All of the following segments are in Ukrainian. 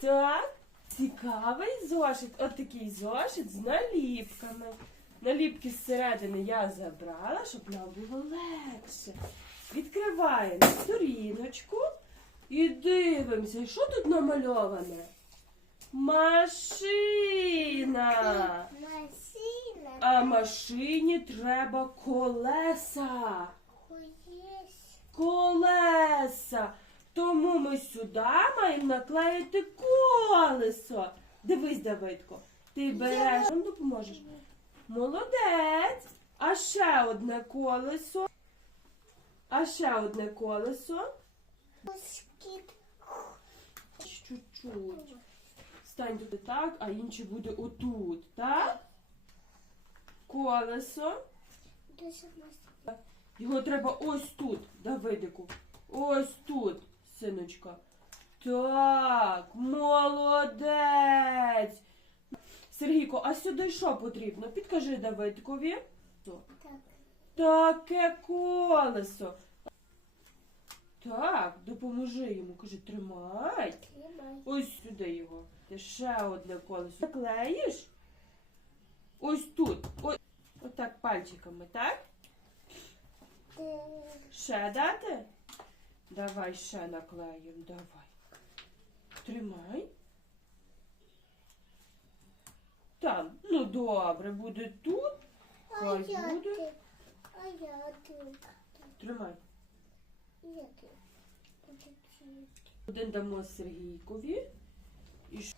Так, цікавий зошит. От такий зошит з наліпками. Наліпки зсередини я забрала, щоб нам було легше. Відкриваємо сторіночку і дивимося, що тут намальоване? Машина. Машина. А машині треба колеса. Колеса. Тому ми сюди маємо наклеїти колесо. Дивись, Давидко, ти береш, нам допоможеш. Молодець. А ще одне колесо. А ще одне колесо. Чуть-чуть. Стань тут так, а інше буде отут, так? Колесо. Його треба ось тут, Давидику. Ось тут, синочка. Так, молодець. Сергійко, а сюди що потрібно? Підкажи Давидкові. Так. Таке колесо. Так, допоможи йому. Кажи, тримай. Тримай. Ось сюди його. Ти ще одне колесо. Наклеїш? Ось тут. Ось. Отак пальчиками, так? Ще дати? Давай ще наклеїмо, давай. Тримай. Там, ну добре, буде тут. А я буде. ти. А я ти. Тримай. Я. Один дамо Сергійкові. І ш-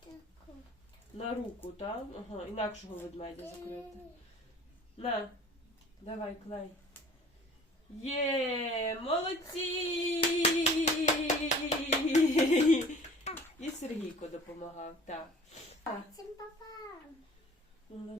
Так. на руку, так? Ага, інакшого ведмедя закрити. На, давай, клей. Є, молодці! І Сергійко допомагав, так. Цим папа. Ну,